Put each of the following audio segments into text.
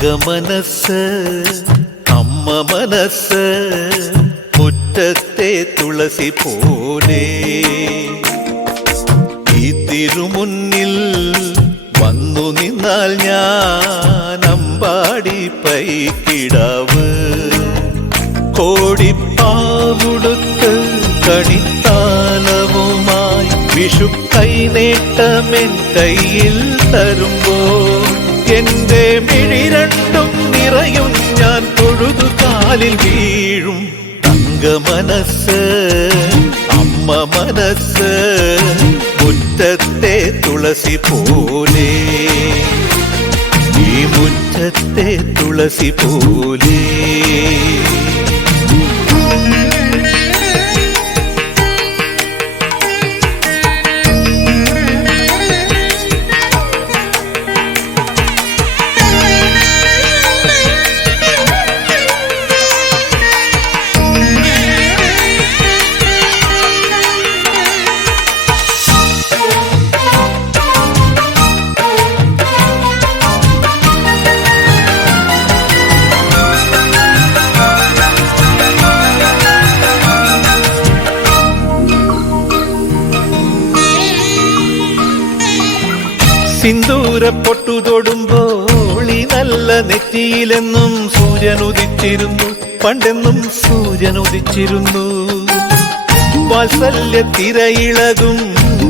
തങ്കമനസ്സ് അമ്മ മനസ്സ് മുറ്റത്തെ തുളസി പോലെ ഈ തിരുമുന്നിൽ വന്നു നിന്നാൽ ഞാൻ അമ്പാടി പൈക്കിടാവ് കോടിപ്പാവുടുത്ത് കണിത്താലവുമായി വിഷു കൈനേട്ടമെൻ കയ്യിൽ തരുമ്പോൾ എന്റെ മിഴി രണ്ടും നിറയും ഞാൻ തൊഴുതു കാലിൽ വീഴും തങ്കമനസ്സ് അമ്മ മനസ്സ് മുറ്റത്തെ തുളസി പോലെ ഈ മുറ്റത്തെ തുളസി പോലെ സിന്ദൂര പൊട്ടു തൊടുമ്പോൾ ഈ നല്ല നെറ്റിയിലെന്നും സൂര്യൻ ഉദിച്ചിരുന്നു പണ്ടെന്നും സൂര്യൻ ഉദിച്ചിരുന്നു വാത്സല്യ തിരയിളകും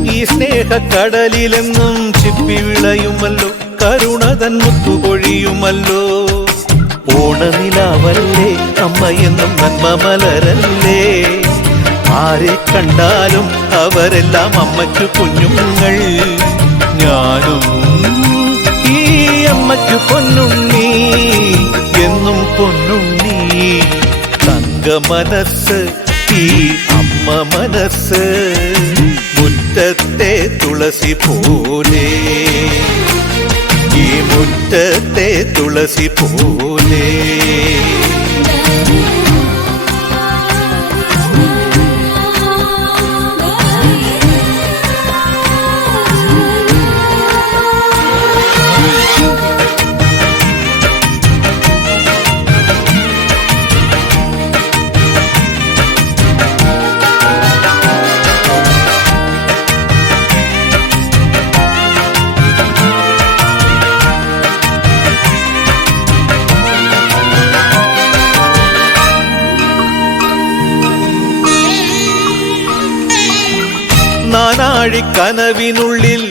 ഈ സ്നേഹക്കടലിലെന്നും ചിപ്പി വിളയുമല്ലോ കരുണതൻ മുത്തുപൊഴിയുമല്ലോ ഓണനിലാവല്ലേ അമ്മയെന്നും നന്മ മലരല്ലേ ആരെ കണ്ടാലും അവരെല്ലാം അമ്മയ്ക്കു കുഞ്ഞുങ്ങൾ ഞാനും ഈ അമ്മയ്ക്കു പൊന്നുണ്ണി എന്നും പൊന്നുണ്ണി തങ്കമനസ്സ് ഈ അമ്മ മനസ്സ് മുറ്റത്തെ തുളസി പോലെ ഈ മുറ്റത്തെ തുളസി പോലെ നാനാഴിക്കനവിനുള്ളിൽ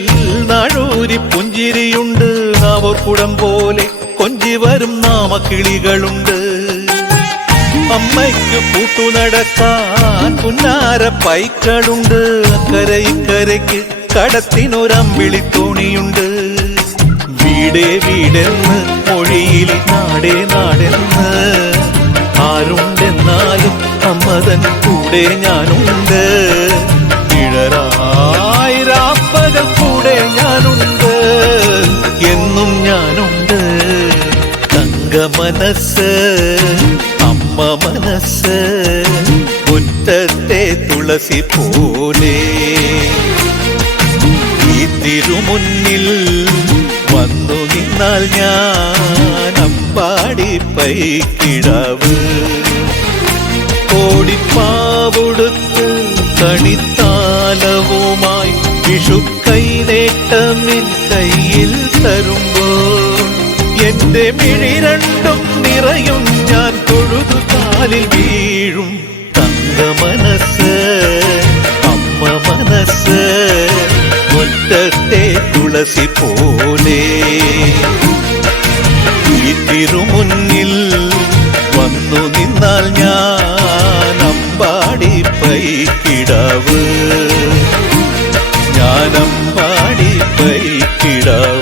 നാഴൂരി പുഞ്ചിരിയുണ്ട് നാവർക്കുടം പോലെ കൊഞ്ചി വരും നാമക്കിളികളുണ്ട് അമ്മയ്ക്ക് കൂട്ടുനടക്കാൻ പുന്നാര പൈക്കളുണ്ട് അക്കരെ ഇക്കരയ്ക്ക് കടത്തിനൊരമ്പിളി തോണിയുണ്ട് വീടേ വീടെന്ന് മൊഴിയിൽ നാടേ നാടെന്ന് ആരുണ്ടെന്നാലും അമ്മതൻ കൂടെ ഞാനുണ്ട് ഇഴരായിരാപ്പകൽ കൂടെ ഞാനുണ്ട് എന്നും ഞാനുണ്ട് തങ്കമനസ്സ് അമ്മ മനസ്സ് മുറ്റത്തെ തുളസി പോലെ ഈ തിരുമുന്നിൽ വന്നു നിന്നാൽ ഞാൻ അമ്പാടി പൈക്കിടാവ് കോടിപ്പാവുടുത്ത് കണിത്താലവുമായി വിഷു കൈനേട്ടമിൻ കയ്യിൽ തരുമ്പോൾ എന്റെ മിഴി രണ്ടും നിറയും ഞാൻ തൊഴുതു കാലിൽ വീഴും തങ്കമനസ്സ് അമ്മ മനസ്സ് മുറ്റത്തെ തുളസി പോലെ ഈ തിരുമുന്നിൽ വന്നു നിന്നാൽ ഞാൻ അമ്പാടി പൈക്കിടാവ് ഞാൻ അമ്പാടി പൈക്കിടാവ്